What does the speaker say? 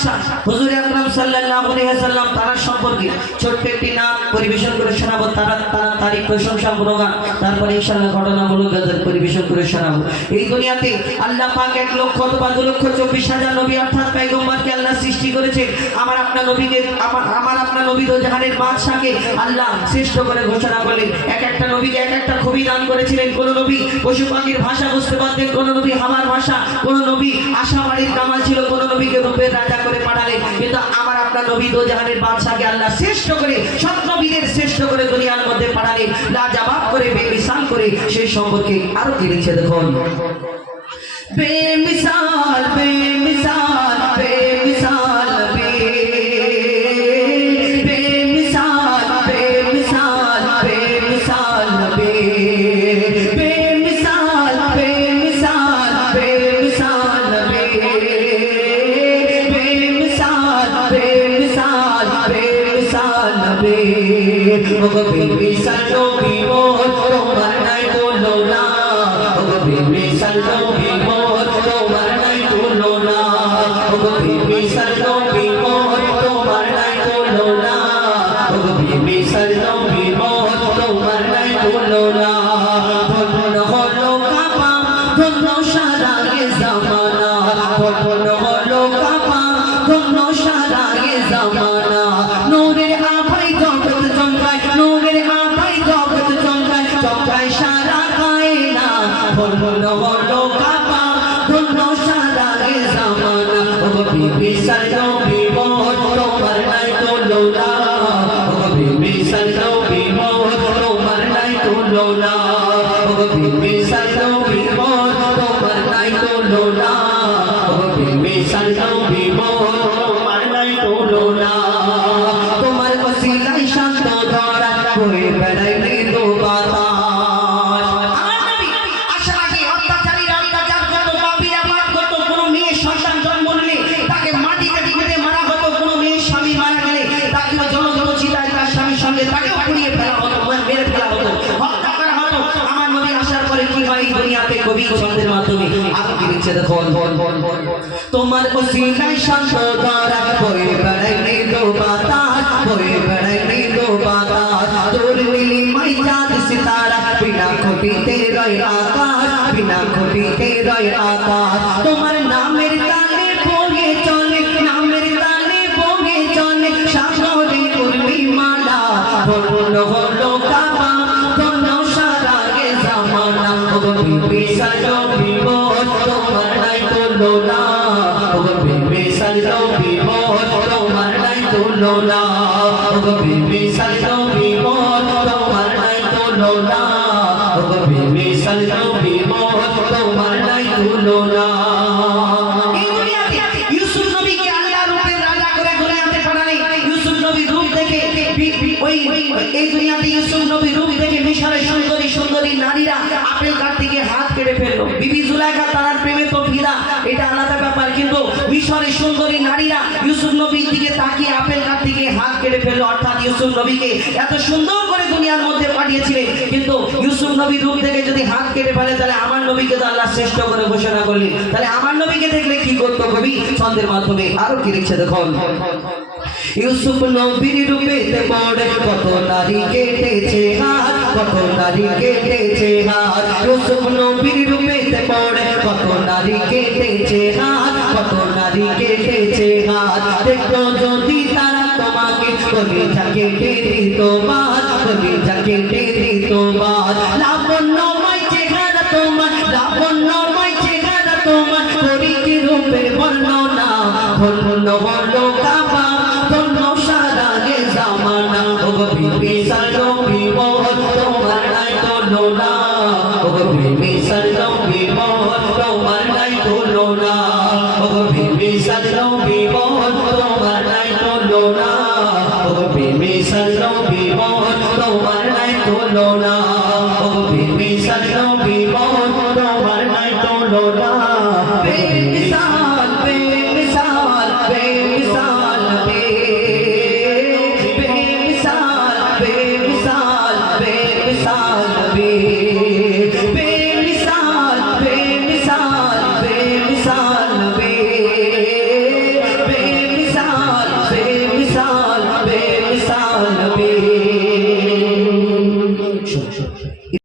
বাদশা হুজুর আকরাম সাল্লাল্লাহু আলাইহি ওয়াসাল্লাম তার সম্পর্কে ছোট্ট একটি নাম পরিবেশন করে শোনাবো। তারই প্রশংসা গুণগান, তারপরে ইনশাআল্লাহ ঘটনামূলক গান পরিবেশন করে শোনাবো। এই দুনিয়াতে আল্লাহ পাক 1 লক্ষ অথবা 2 লক্ষ 24,000 নবী অর্থাৎ পয়গম্বরকে আল্লাহ সৃষ্টি করেছে। আমার আপনার নবীকে আমার আপনার নবী তো জাহানের বাদশাকে আল্লাহ শ্রেষ্ঠ করে ঘোষণা করলেন। এক একটা নবীকে এক একটা খুবই দান করেছিলেন। কোন নবী পশু পাখির ভাষা বুঝতে পারতেন, কোন নবী হাওয়ার ভাষা, কোন নবী আশাবাড়ির কামাল ছিল, কোন নবীকে রূপের রাজা করে পাঠালেন। কিন্তু আমার আপনার নবী তো জাহানের বাদশাকে আল্লাহ শ্রেষ্ঠ করে, সব নবীদের শ্রেষ্ঠ করে দুনিয়ার মধ্যে পাঠালেন, লাজবাব করে, বেমিসাল করে। সেই সম্পর্কে আরো কি লিখছে দেখুন। বেমিসাল বেমিসাল বেমিসাল নবী, বেমিসাল বেমিসাল বেমিসাল নবী, বেমিসাল বেমিসাল বেমিসাল নবী, বেমিসাল বেমিসাল বেমিসাল নবী। ওগো বেমিসাল নবী মোর তোমার নাই তুলনা, ওগো বেমিসাল নবী মোর তোমার নাই তুলনা, ওগো বেমিসাল নবী মোর তোমার নাই তুলনা, ওগো বেমিসাল নবী মোর তোমার নাই তুলনা। ধন্য হলো কাবা, ধন্য সারা এ জামানা, ধন্য হলো কাবা, ধন্য সারা এ জামানা। নূরের আভায় জগৎ চমকায়, নূরের আভায় জগৎ চমকায়, চমকায় সারা কায়না। ধন্য হলো কাবা, ধন্য সারা এ জামানা, ওগো বেমিসাল নবী মোর তোমার নাই তুলনা, ওগো বেমিসাল নবী মোর তোমার নাই তুলনা, ওগো বেমিসাল নবী মোর তোমার নাই তুলনা, ওগো বেমিসাল নবী মোর তোমার নাই তুলনা। তোমার ওসিলায় শান্ত ধরা বয়ে বেড়ায় মৃদু বাতাস। আমার নবী আসার আগে অত্যাচারীরা অত্যাচার করত, পাপীরা পাপ করত। কোনো মেয়ে সন্তান জন্ম নিলে তাকে মাটিতে পুঁতে মারা হতো। কোনো মেয়ের স্বামী মারা গেলে তাকে জলজল চিতায় তার স্বামীর সঙ্গে তাকেও পুড়িয়ে ফেলা হতো, মেরে ফেলা হতো, হত্যা করা হতো। আমার নবী আসার পরে কি হয় এই দুনিয়াতে? কবি ছন্দের মাধ্যমে আরো কি লিখছে দেখুন। তোমার ওসিলায় শান্ত ধরা বয়ে বেড়ায় মৃদু বাতাস, বয়ে বেড়ায় মৃদু বাতাস। তোর নীলিমায় চাঁদ সিতারা বিনা খুঁটিতে রয় আকাশ, বিনা খুঁটিতে রয় আকাশ। তোমার নামের তালে বয়ে চলে, নামের তালে বয়ে চলে সাগরে উর্মিমালা। ধন্য হলো কাবা, ধন্য সারা এ জামানা, ওগো বেমিসাল নবী মোর তোমার নাই তুলনা, ওগো বেমিসাল নবী মোর তোমার নাই তুলনা, ওগো বেমিসাল নবী মোর তোমার নাই তুলনা, ওগো বেমিসাল নবী মোর তোমার নাই তুলনা। এই দুনিয়াতে ইউসুফ নবীকে আল্লাহ রূপের রাজা করে দুনিয়াতে পাঠালেন। ইউসুফ নবী রূপ দেখে এই দুনিয়াতে ইউসুফ নবী রূপ দেখে মিশরের সুন্দরী সুন্দরী নারীরা আপেল গাছ থেকে হাত কেটে ফেললো। বিবি জুলাইখা তার প্রেমে তো ফিদা, এটা আলাদা ব্যাপার। কিন্তু মিশরের সুন্দরী নারীরা ইউসুফ নবীর দিকে তাকিয়ে আপেল গাছ থেকে হাত কেটে ফেললো। অর্থাৎ ইউসুফ নবীকে এত সুন্দর করে দুনিয়ার মধ্যে পাঠিয়েছিলেন, কিন্তু ইউসুফ নবীর রূপ দেখে যদি হাত কেটে ফেলে তাহলে আমার নবীকে তো আল্লাহ শ্রেষ্ঠ করে ঘোষণা করলেন। তাহলে আমার নবীকে দেখলে কি করতো? কবি ছন্দের মাধ্যমে আরো কি লিখছে দেখুন। ইউসুফ নবীর রূপেতে পড়ে কত নারী কেটেছে হাত, কত নারী কেটেছে হাত। ইউসুফ নবীর রূপেতে পড়ে কত নারী কেটেছে হাত, কত নারী কেটেছে হাত। দেখো যদি তারা তোমাকে কলিজা কেটে দিত বাদ, কলিজা কেটে দিত বাদ। লাবণ্যময় চেহারা তোমার, লাবণ্যময় চেহারা তোমার, করিতে রূপের বর্ণনা। ধন্য হলো কাবা, ধন্য সারা এ জামানা, ওগো বেমিসাল নবী মোর তোমার নাই তুলনা, ওগো বেমিসাল নবী মোর তোমার নাই তুলনা, ওগো বেমিসাল নবী মোর তোমার নাই তুলনা, ওগো বেমিসাল নবী মোর তোমার নাই তুলনা, ওগো বেমিসাল নবী মোর তোমার নাই তুলনা। বেমিসাল